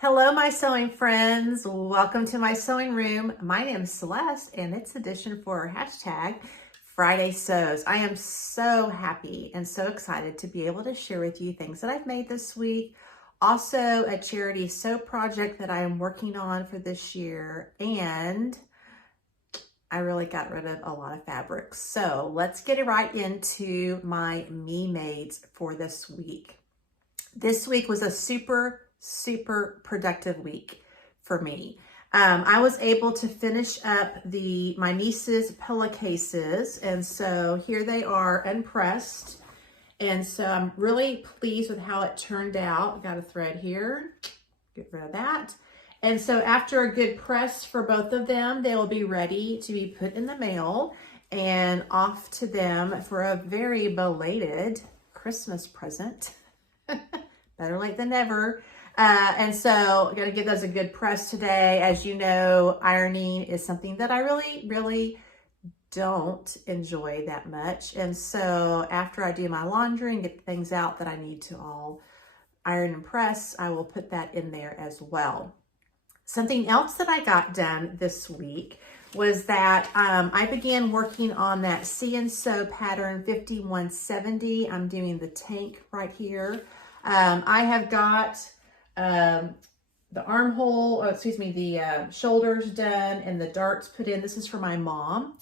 Hello, my sewing friends. Welcome to my sewing room. My name is Celeste, and it's edition for hashtag Friday Sews. I am so happy and so excited to be able to share with you things that I've made this week. Also, a charity sew project that I am working on for this year, and I really got rid of a lot of fabrics. So let's get right into my Memades for this week. This week was a super productive week for me. I was able to finish up my niece's pillowcases, and so here they are unpressed. And so I'm really pleased with how it turned out. Got a thread here, get rid of that. And so after a good press for both of them, they will be ready to be put in the mail and off to them for a very belated Christmas present. Better late than never. And so I'm going to give those a good press today. As you know, ironing is something that I really don't enjoy that much. And so after I do my laundry and get things out that I need to all iron and press, I will put that in there as well. Something else that I got done this week was that I began working on that Sew Pattern 5170. I'm doing the tank right here. I have got the armhole, the shoulders done and the darts put in. This is for my mom.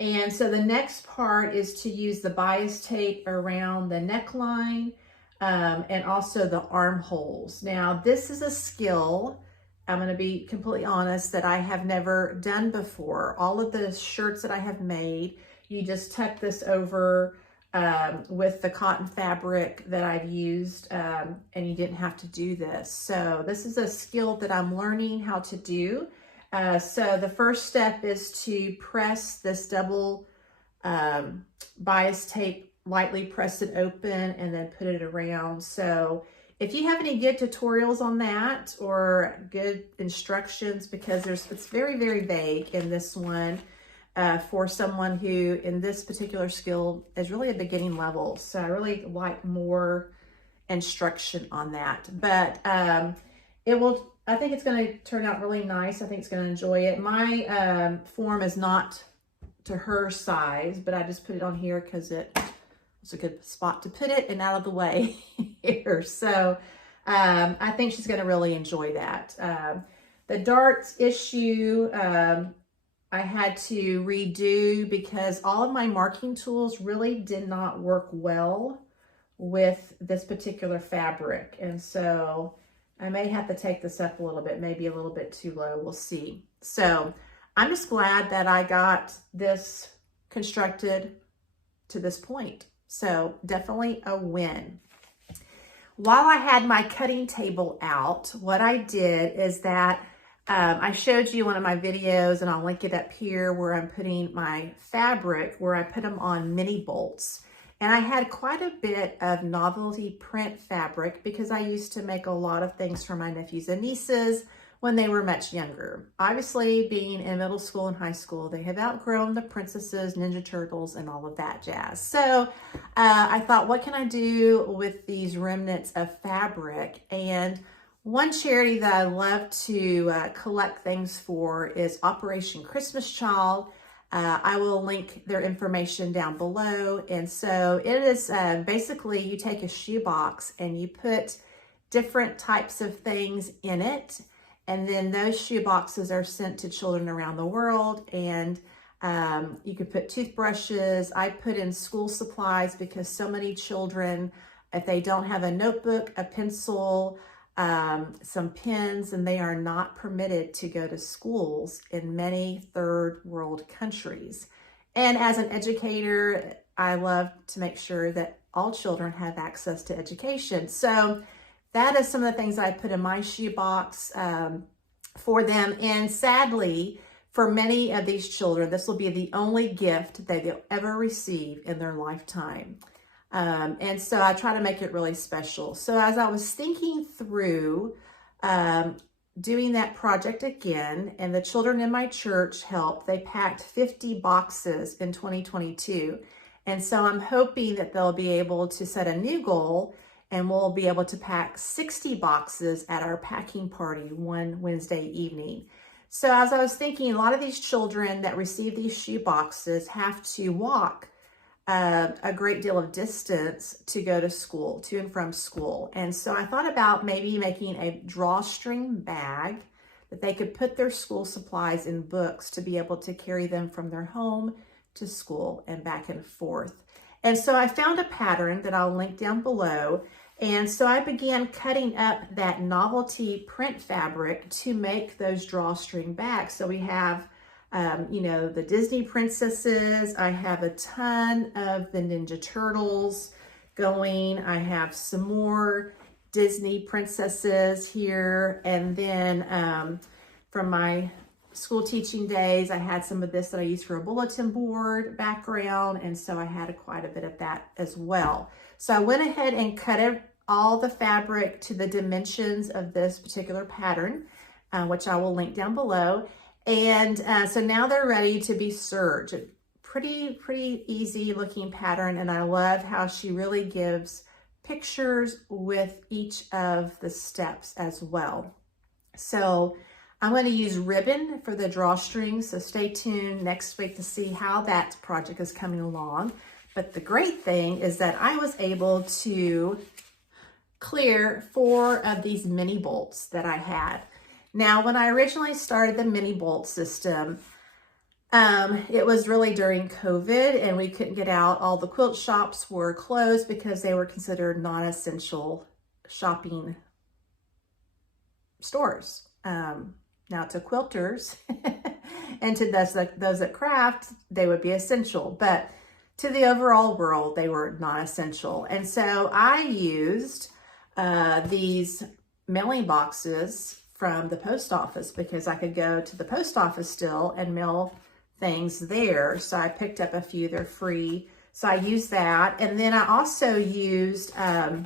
And so the next part is to use the bias tape around the neckline and also the armholes. Now, this is a skill, I'm going to be completely honest, that I have never done before. All of the shirts that I have made, you just tuck this over with the cotton fabric that I've used, and you didn't have to do this. So this is a skill that I'm learning how to do. So the first step is to press this double bias tape, lightly press it open and then put it around. So if you have any good tutorials on that or good instructions, because it's very vague in this one, for someone who in this particular skill is really a beginning level. So I really like more instruction on that, but I think it's going to turn out really nice. I think it's going to enjoy it. My form is not to her size, but I just put it on here because it was a good spot to put it and out of the way here. So I think she's going to really enjoy that. The darts issue, I had to redo because all of my marking tools really did not work well with this particular fabric. And so I may have to take this up a little bit, maybe a little bit too low, we'll see. So I'm just glad that I got this constructed to this point. So definitely a win. While I had my cutting table out, what I did is that I showed you one of my videos, and I'll link it up here, where I'm putting my fabric, where I put them on mini bolts. And I had quite a bit of novelty print fabric because I used to make a lot of things for my nephews and nieces when they were much younger. Obviously, being in middle school and high school, they have outgrown the princesses, Ninja Turtles, and all of that jazz. So I thought, what can I do with these remnants of fabric? And one charity that I love to collect things for is Operation Christmas Child. I will link their information down below. And so it is basically, you take a shoebox and you put different types of things in it. And then those shoe boxes are sent to children around the world. And you could put toothbrushes. I put in school supplies because so many children, if they don't have a notebook, a pencil, some pens, and they are not permitted to go to schools in many third world countries. And as an educator, I love to make sure that all children have access to education. So that is some of the things I put in my shoebox for them. And sadly, for many of these children, this will be the only gift that they'll ever receive in their lifetime. And so I try to make it really special. So as I was thinking through doing that project again, and the children in my church helped, they packed 50 boxes in 2022. And so I'm hoping that they'll be able to set a new goal and we'll be able to pack 60 boxes at our packing party one Wednesday evening. So as I was thinking, a lot of these children that receive these shoe boxes have to walk a great deal of distance to go to school, to and from school. And so I thought about maybe making a drawstring bag that they could put their school supplies and books to be able to carry them from their home to school and back and forth. And so I found a pattern that I'll link down below. And so I began cutting up that novelty print fabric to make those drawstring bags. So we have you know, the Disney princesses. I have a ton of the Ninja Turtles going. I have some more Disney princesses here. And then from my school teaching days, I had some of this that I used for a bulletin board background. And so I had quite a bit of that as well. So I went ahead and cut all the fabric to the dimensions of this particular pattern, which I will link down below. And so now they're ready to be serged. A pretty easy looking pattern. And I love how she really gives pictures with each of the steps as well. So I'm going to use ribbon for the drawstring. So stay tuned next week to see how that project is coming along. But the great thing is that I was able to clear 4 of these mini bolts that I had. Now, when I originally started the mini bolt system, it was really during COVID and we couldn't get out. All the quilt shops were closed because they were considered non-essential shopping stores. Now to quilters and to those that craft, they would be essential, but to the overall world, they were non-essential. And so I used these mailing boxes from the post office because I could go to the post office still and mail things there. So I picked up a few, they're free. So I used that. And then I also used, I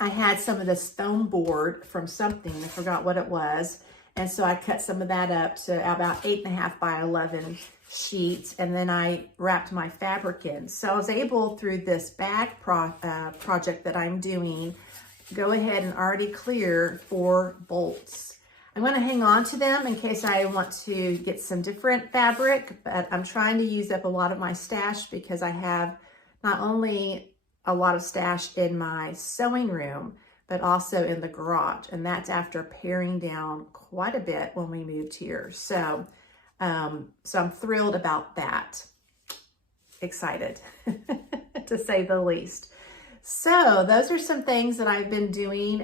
had some of this foam board from something, I forgot what it was. And so I cut some of that up to about 8.5 by 11 sheets. And then I wrapped my fabric in. So I was able, through this bag project that I'm doing, go ahead and already clear 4 bolts. I'm going to hang on to them in case I want to get some different fabric, but I'm trying to use up a lot of my stash because I have not only a lot of stash in my sewing room, but also in the garage. And that's after paring down quite a bit when we moved here. So, so I'm thrilled about that. Excited, to say the least. So those are some things that I've been doing.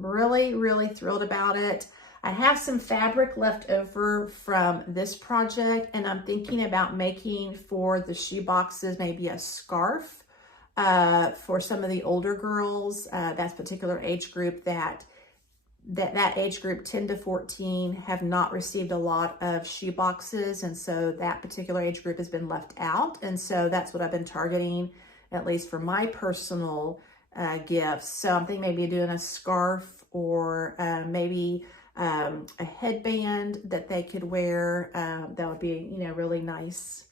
Really thrilled about it. I have some fabric left over from this project, and I'm thinking about making for the shoe boxes maybe a scarf for some of the older girls. That's particular age group that age group 10 to 14 have not received a lot of shoe boxes, and so that particular age group has been left out. And so that's what I've been targeting, at least for my personal gifts. So I'm thinking maybe doing a scarf or maybe a headband that they could wear. That would be, you know, really nice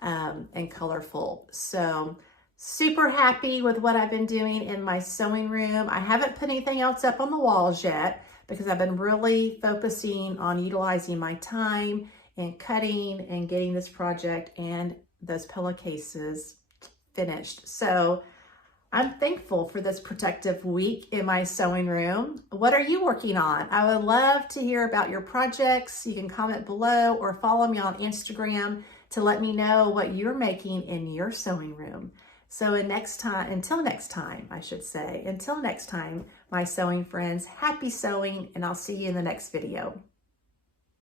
and colorful. So super happy with what I've been doing in my sewing room. I haven't put anything else up on the walls yet because I've been really focusing on utilizing my time and cutting and getting this project and those pillowcases finished. So I'm thankful for this protective week in my sewing room. What are you working on? I would love to hear about your projects. You can comment below or follow me on Instagram to let me know what you're making in your sewing room. So until next time, my sewing friends, happy sewing, and I'll see you in the next video.